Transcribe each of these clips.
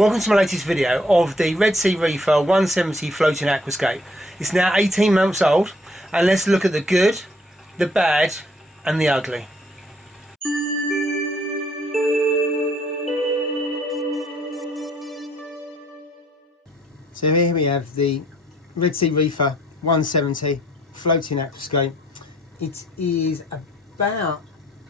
Welcome to my latest video of the Sea Reefer 170 floating aquascape. It's now 18 months old, and let's look at the good, the bad and the ugly. So here we have the Sea Reefer 170 floating aquascape. It is about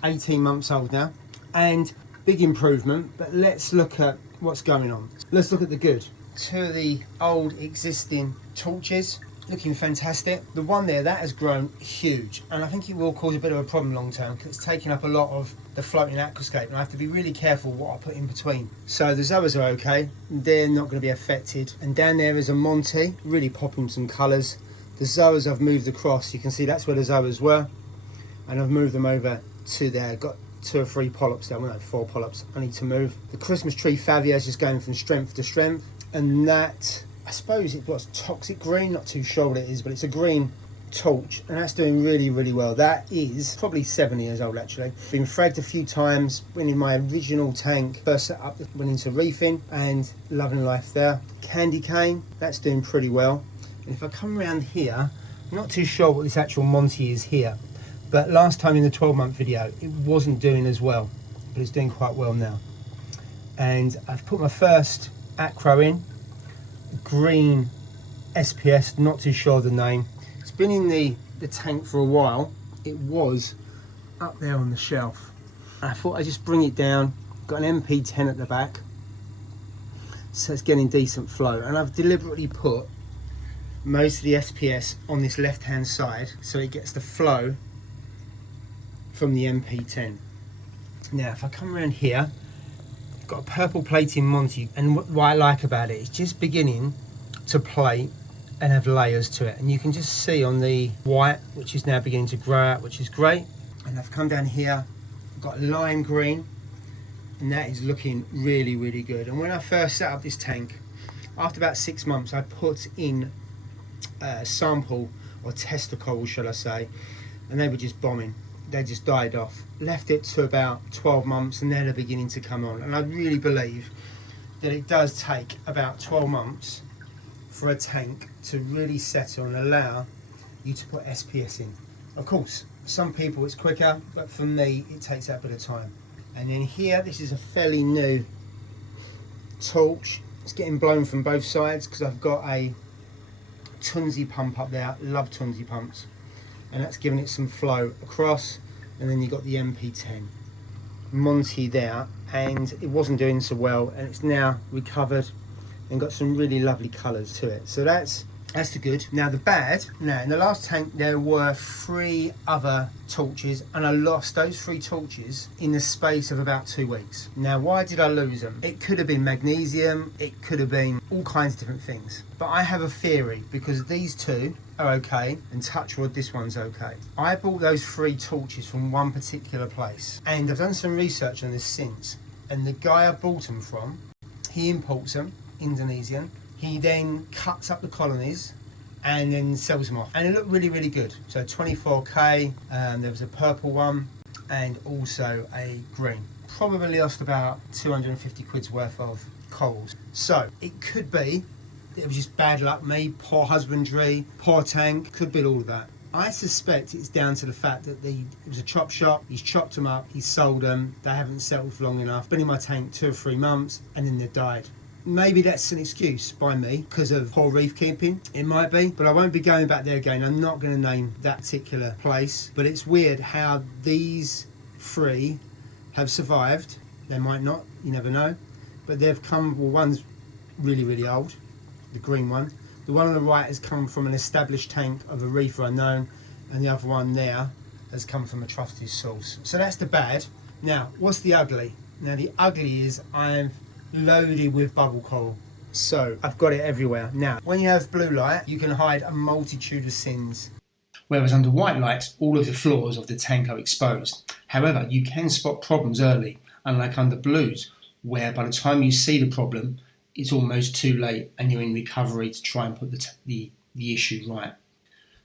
18 months old now and big improvement, but let's look at what's going on. Let's look at the good. Two of the old existing torches looking fantastic. The one there, that has grown huge, and I think it will cause a bit of a problem long term because it's taking up a lot of the floating aquascape, and I have to be really careful what I put in between. So the zoas are okay, they're not going to be affected. And down there is a Monty, really popping some colours. The zoas I've moved across, you can see that's where the zoas were, and I've moved them over to there. Got 2 or 3 polyps there, well no, 4 polyps I need to move. The Christmas tree Favia is just going from strength to strength, and that, I suppose it was toxic green, not too sure what it is, but it's a green torch, and that's doing really well. That is probably 7 years old actually. Been fragged a few times, went in my original tank, first set up, went into reefing, and loving life there. Candy cane, that's doing pretty well. And if I come around here, I'm not too sure what this actual Monty is here, but last time in the 12-month video it wasn't doing as well, but it's doing quite well now. And I've put my first acro in, green SPS, not too sure the name. It's been in the tank for a while. It was up there on the shelf. I thought I'd just bring it down. Got an MP10 at the back, so it's getting decent flow. And I've deliberately put most of the SPS on this left hand side so it gets the flow from the MP10. Now if I come around here, I've got a purple plating Monty, and what I like about it is just beginning to play and have layers to it, and you can just see on the white, which is now beginning to grow out, which is great. And I've come down here, I've got lime green, and that is looking really good. And when I first set up this tank, after about 6 months, I put in a sample, or tester coral shall I say, and they were just bombing. They just died off. Left it to about 12 months and then they're beginning to come on. And I really believe that it does take about 12 months for a tank to really settle and allow you to put SPS in. Of course, some people it's quicker, but for me it takes that bit of time. And then here, this is a fairly new torch. It's getting blown from both sides because I've got a Tunzi pump up there. Love Tunzi pumps. And that's giving it some flow across. And then you've got the MP10 Monty there, and it wasn't doing so well, and it's now recovered and got some really lovely colours to it. So that's the good. Now the bad, now in the last tank there were 3 other torches, and I lost those 3 torches in the space of about 2 weeks. Now why did I lose them? It could have been magnesium, it could have been all kinds of different things. But I have a theory, because these 2 are okay, and touch wood, this one's okay. I bought those 3 torches from one particular place, and I've done some research on this since, and the guy I bought them from, he imports them, Indonesian. He then cuts up the colonies and then sells them off, and it looked really good. So 24k, there was a purple one and also a green. Probably lost about 250 quid's worth of corals. So it could be that it was just bad luck, me, poor husbandry, poor tank, could be all of that. I suspect it's down to the fact that it was a chop shop, he's chopped them up, he's sold them, they haven't settled for long enough, been in my tank 2 or 3 months and then they've died. Maybe that's an excuse by me because of poor reef keeping, it might be, but I won't be going back there again. I'm not going to name that particular place, but it's weird how these 3 have survived. They might not, you never know, but they've come, well, one's really old, the green one. The one on the right has come from an established tank of a reefer unknown, and the other one there has come from a trusted source. So that's the bad. Now, what's the ugly? Now the ugly is I'm loaded with bubble coral, so I've got it everywhere. Now when you have blue light, you can hide a multitude of sins, whereas under white light all of the floors of the tank are exposed. However, you can spot problems early, unlike under blues, where by the time you see the problem it's almost too late and you're in recovery to try and put the issue right.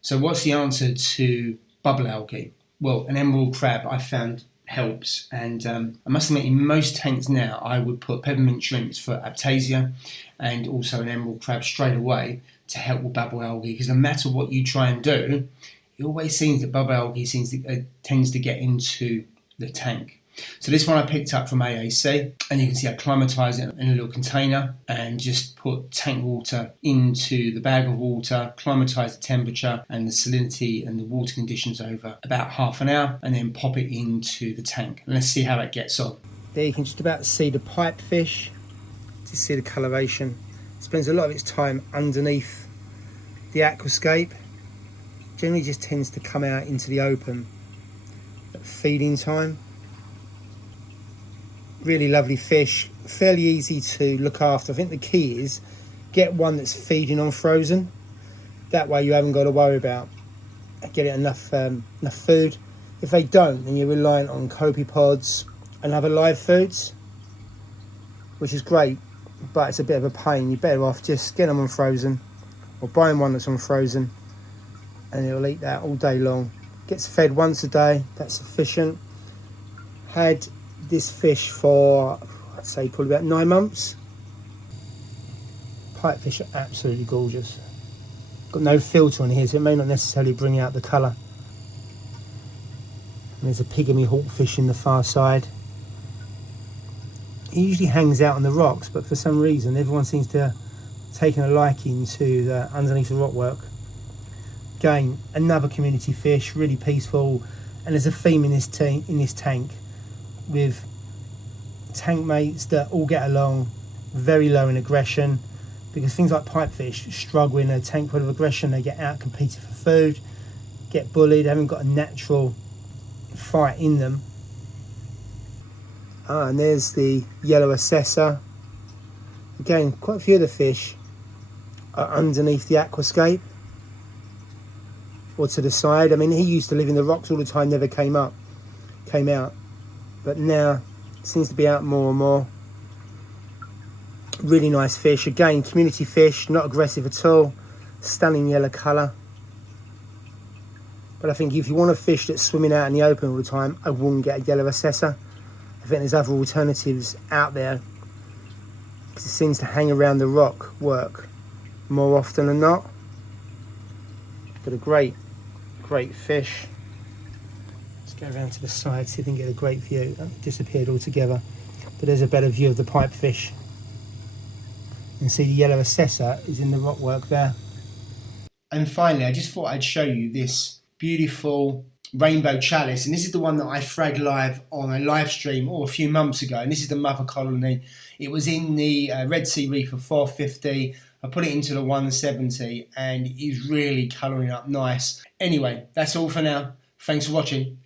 So what's the answer to bubble algae? Well, an emerald crab I found helps. And I must admit, in most tanks now, I would put peppermint shrimps for Aptasia and also an emerald crab straight away to help with bubble algae, because no matter what you try and do, it always seems that bubble algae tends to get into the tank. So this one I picked up from AAC, and you can see I climatise it in a little container and just put tank water into the bag of water, climatise the temperature and the salinity and the water conditions over about half an hour, and then pop it into the tank. And let's see how it gets on. There you can just about see the pipefish, just see the coloration. It spends a lot of its time underneath the aquascape. Generally just tends to come out into the open at feeding time. Really lovely fish, fairly easy to look after. I think the key is get one that's feeding on frozen. That way you haven't got to worry about getting enough food. If they don't, then you're reliant on copepods and other live foods, which is great, but it's a bit of a pain. You're better off just getting them on frozen or buying one that's on frozen, and it'll eat that all day long. Gets fed once a day, that's sufficient. Had this fish for, I'd say, probably about 9 months. Pipefish are absolutely gorgeous. Got no filter on here, so it may not necessarily bring out the colour. And there's a pygmy hawkfish in the far side. He usually hangs out on the rocks, but for some reason everyone seems to have taken a liking to the underneath the rockwork. Again, another community fish, really peaceful, and there's a theme in this tank with tank mates that all get along, very low in aggression, because things like pipefish struggle in a tank full of aggression. They get out competed for food, get bullied, haven't got a natural fight in them. And there's the yellow assessor. Again, quite a few of the fish are underneath the aquascape or to the side. I mean, he used to live in the rocks all the time, never came out, but now seems to be out more and more. Really nice fish. Again, community fish, not aggressive at all. Stunning yellow colour. But I think if you want a fish that's swimming out in the open all the time, I wouldn't get a yellow assessor. I think there's other alternatives out there, because it seems to hang around the rock work more often than not. But a great fish. Go around to the side, see if we can get a great view. It disappeared altogether, but there's a better view of the pipefish. You can see the yellow assessor is in the rockwork there. And finally, I just thought I'd show you this beautiful rainbow chalice, and this is the one that I fragged live on a live stream a few months ago, and this is the mother colony. It was in the Red Sea Reefer 450. I put it into the 170, and it's really colouring up nice. Anyway, that's all for now. Thanks for watching.